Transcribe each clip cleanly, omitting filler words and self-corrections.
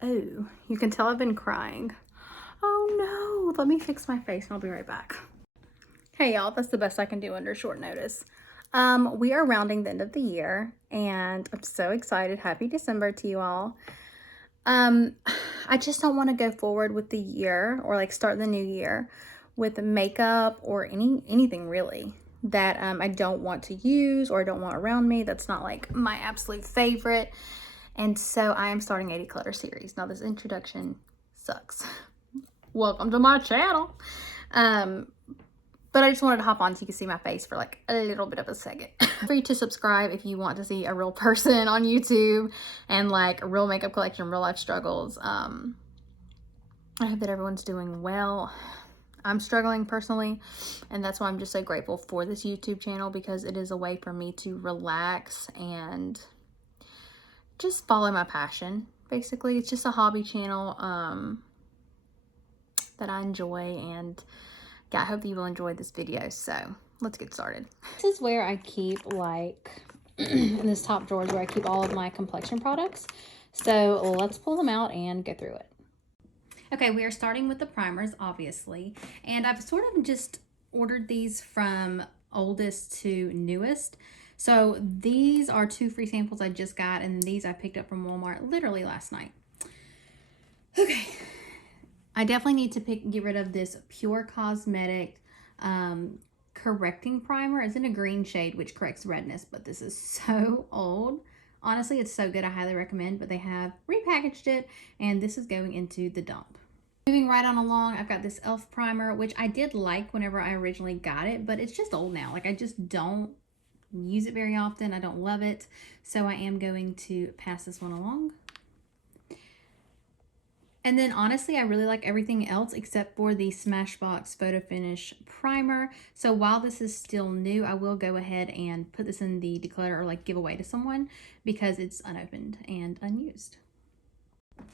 Oh, you can tell I've been crying. Oh no, let me fix my face and I'll be right back. Hey y'all, that's the best I can do under short notice. We are rounding the end of the year and I'm so excited. Happy December to you all. I just don't want to go forward with the year or like start the new year with makeup or anything really that I don't want to use or I don't want around me. That's not like my absolute favorite. And so I am starting a declutter series. Now this introduction sucks. Welcome to my channel. But I just wanted to hop on so you can see my face for like a little bit of a second. Feel free to subscribe if you want to see a real person on YouTube and like a real makeup collection, real life struggles. I hope that everyone's doing well. I'm struggling personally, and that's why I'm just so grateful for this YouTube channel because it is a way for me to relax and just follow my passion. Basically, it's just a hobby channel that I enjoy, and yeah, I hope that you will enjoy this video. So let's get started. This is where I keep like in this top drawer is where I keep all of my Complexion products. So let's pull them out and go through it. Okay, we are starting with the primers, obviously, and I've sort of just ordered these from oldest to newest. So these are 2 free samples I just got, and these I picked up from Walmart literally last night. Okay, I definitely need to get rid of this Pure Cosmetic correcting primer. It's in a green shade, which corrects redness, but this is so old. Honestly, it's so good. I highly recommend, but they have repackaged it, and this is going into the dump. Moving right on along, I've got this e.l.f. primer, which I did like whenever I originally got it, but it's just old now. Like, I just don't use it very often. I don't love it, so I am going to pass this one along. And then honestly, I really like everything else except for the Smashbox Photo Finish Primer. So while this is still new, I will go ahead and put this in the declutter or like give away to someone because it's unopened and unused.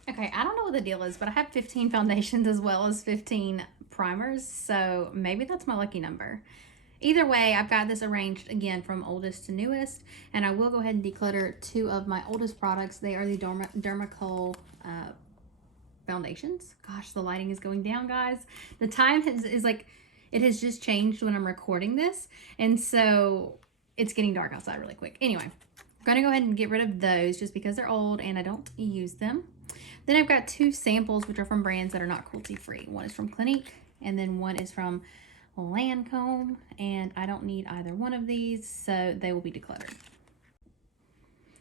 Okay, I don't know what the deal is, but I have 15 foundations as well as 15 primers, so maybe that's my lucky number. Either way, I've got this arranged again from oldest to newest, and I will go ahead and declutter 2 of my oldest products. They are the Dermacol foundations. Gosh, the lighting is going down, guys. The time is like, it has just changed when I'm recording this, and so it's getting dark outside really quick. Anyway, I'm gonna go ahead and get rid of those just because they're old and I don't use them. Then I've got 2 samples which are from brands that are not cruelty free. One is from Clinique and then one is from Lancome, and I don't need either one of these, so they will be decluttered.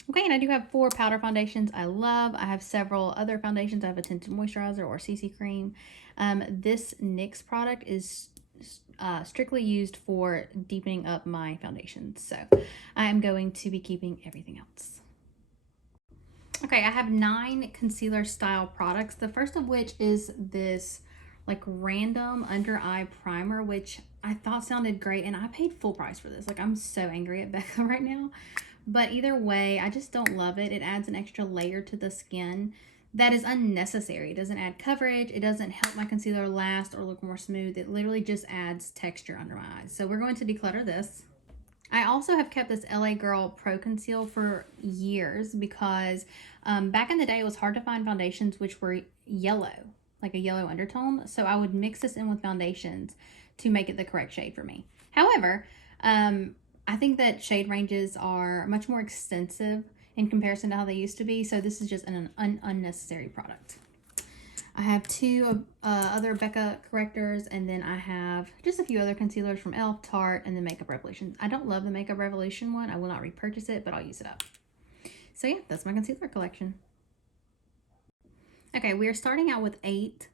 Okay, and I do have 4 powder foundations I love. I have several other foundations. I have a tinted moisturizer or CC cream. This NYX product is strictly used for deepening up my foundations, so I am going to be keeping everything else. Okay, I have 9 concealer style products. The first of which is this like random under eye primer, which I thought sounded great, and I paid full price for this. Like, I'm so angry at Becca right now. But either way, I just don't love it. It adds an extra layer to the skin that is unnecessary. It doesn't add coverage. It doesn't help my concealer last or look more smooth. It literally just adds texture under my eyes. So we're going to declutter this. I also have kept this LA Girl Pro Conceal for years because back in the day, it was hard to find foundations which were yellow, like a yellow undertone. So I would mix this in with foundations to make it the correct shade for me. However, I think that shade ranges are much more extensive in comparison to how they used to be. So this is just an unnecessary product. I have 2 other Becca correctors, and then I have just a few other concealers from e.l.f., Tarte, and the Makeup Revolution. I don't love the Makeup Revolution one. I will not repurchase it, but I'll use it up. So yeah, that's my concealer collection. Okay, we are starting out with 8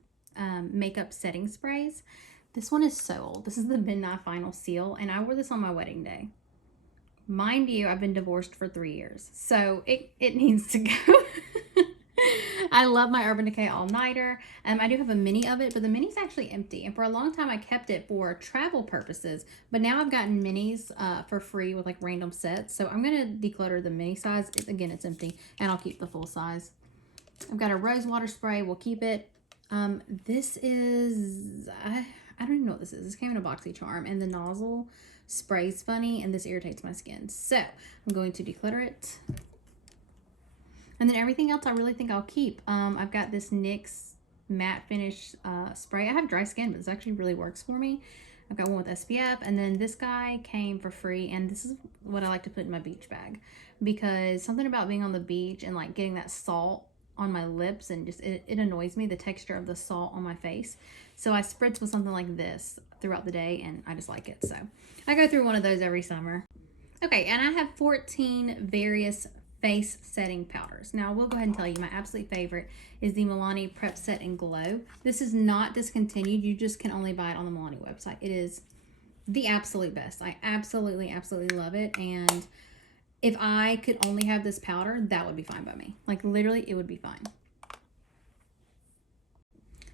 makeup setting sprays. This one is so old. This is the Midnight Final Seal, and I wore this on my wedding day. Mind you, I've been divorced for 3 years, so it needs to go. I love my Urban Decay All-Nighter. I do have a mini of it, but the mini's actually empty. And for a long time, I kept it for travel purposes. But now I've gotten minis for free with like random sets. So I'm going to declutter the mini size. Again, it's empty. And I'll keep the full size. I've got a rose water spray. We'll keep it. This is... I don't even know what this is. This came in a BoxyCharm. And the nozzle sprays funny. And this irritates my skin. So I'm going to declutter it. And then everything else I really think I'll keep. I've got this NYX matte finish spray. I have dry skin, but this actually really works for me. I've got one with SPF, and then this guy came for free, and this is what I like to put in my beach bag, because something about being on the beach and like getting that salt on my lips, and just it annoys me, the texture of the salt on my face. So I spritz with something like this throughout the day, and I just like it. So I go through one of those every summer. Okay, and I have 14 various face setting powders. Now, I will go ahead and tell you my absolute favorite is the Milani Prep Set and Glow. This is not discontinued. You just can only buy it on the Milani website. It is the absolute best. I absolutely love it. And if I could only have this powder, that would be fine by me. Like, literally, it would be fine.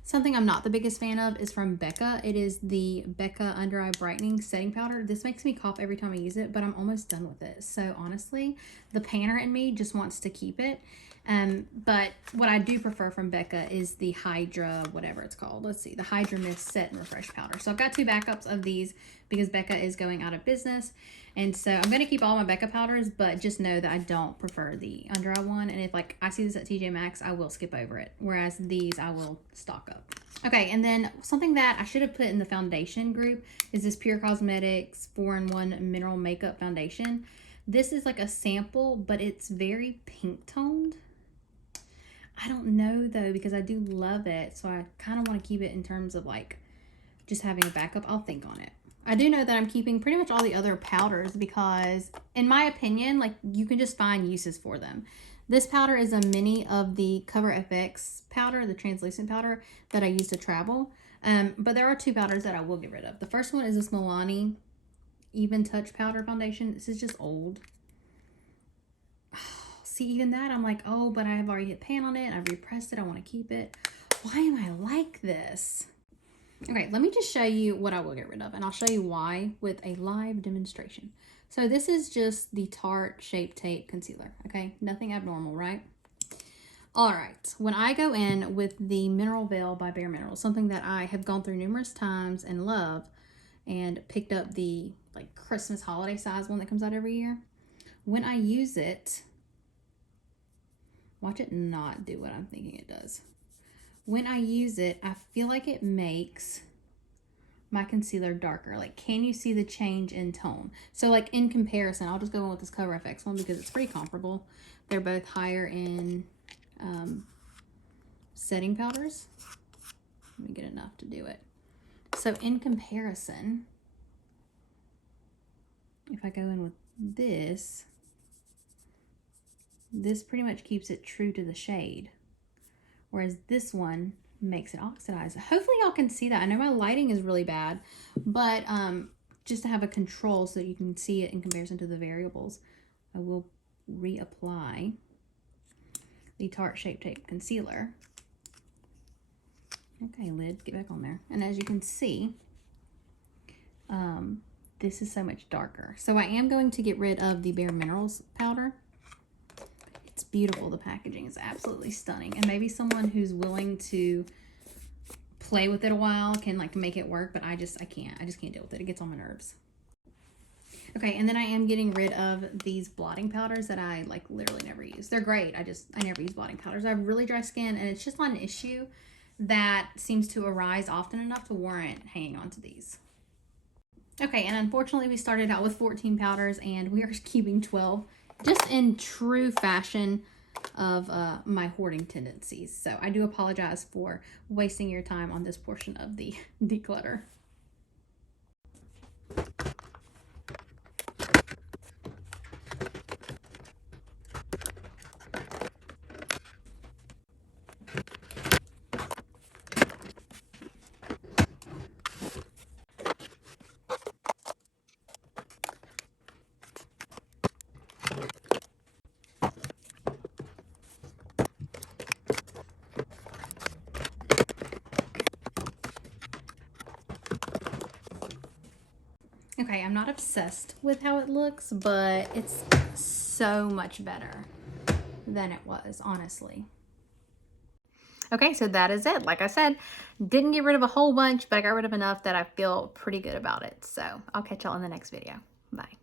Something I'm not the biggest fan of is from Becca. It is the Becca Under Eye Brightening Setting Powder. This makes me cough every time I use it, but I'm almost done with it. So honestly, the panner in me just wants to keep it. But what I do prefer from Becca is the Hydra, whatever it's called. Let's see, the Hydra Mist Set and Refresh Powder. So I've got 2 backups of these because Becca is going out of business. And so I'm going to keep all my Becca powders, but just know that I don't prefer the under eye one. And if like I see this at TJ Maxx, I will skip over it. Whereas these I will stock up. Okay, and then something that I should have put in the foundation group is this Pure Cosmetics 4-in-1 Mineral Makeup Foundation. This is like a sample, but it's very pink toned. I don't know though, because I do love it. So I kind of want to keep it in terms of like just having a backup. I'll think on it. I do know that I'm keeping pretty much all the other powders because, in my opinion, like you can just find uses for them. This powder is a mini of the Cover FX powder, the translucent powder that I use to travel. But there are 2 powders that I will get rid of. The first one is this Milani Even Touch Powder Foundation. This is just old. See, even that, I'm like, oh, but I have already hit pan on it. I've repressed it. I want to keep it. Why am I like this? Okay, let me just show you what I will get rid of, and I'll show you why with a live demonstration. So this is just the Tarte Shape Tape Concealer, okay? Nothing abnormal, right? All right, when I go in with the Mineral Veil by Bare Minerals, something that I have gone through numerous times and love, and picked up the like Christmas holiday size one that comes out every year. When I use it, watch it not do what I'm thinking it does. When I use it, I feel like it makes my concealer darker. Like, can you see the change in tone? So like in comparison, I'll just go in with this Cover FX one because it's pretty comparable. They're both higher in setting powders. Let me get enough to do it. So in comparison, if I go in with this pretty much keeps it true to the shade. Whereas this one makes it oxidize. Hopefully y'all can see that. I know my lighting is really bad, but just to have a control so that you can see it in comparison to the variables, I will reapply the Tarte Shape Tape Concealer. Okay, lid, get back on there. And as you can see, this is so much darker. So I am going to get rid of the Bare Minerals powder. It's beautiful. The packaging is absolutely stunning. And maybe someone who's willing to play with it a while can like make it work, but I just can't deal with it. It gets on my nerves. Okay, and then I am getting rid of these blotting powders that I like literally never use. They're great. I never use blotting powders. I have really dry skin, and it's just not an issue that seems to arise often enough to warrant hanging on to these. Okay, and unfortunately we started out with 14 powders and we are keeping 12. Just in true fashion of my hoarding tendencies. So I do apologize for wasting your time on this portion of the declutter. Okay, I'm not obsessed with how it looks, but it's so much better than it was, honestly. Okay, so that is it. Like I said, didn't get rid of a whole bunch, but I got rid of enough that I feel pretty good about it. So I'll catch y'all in the next video. Bye.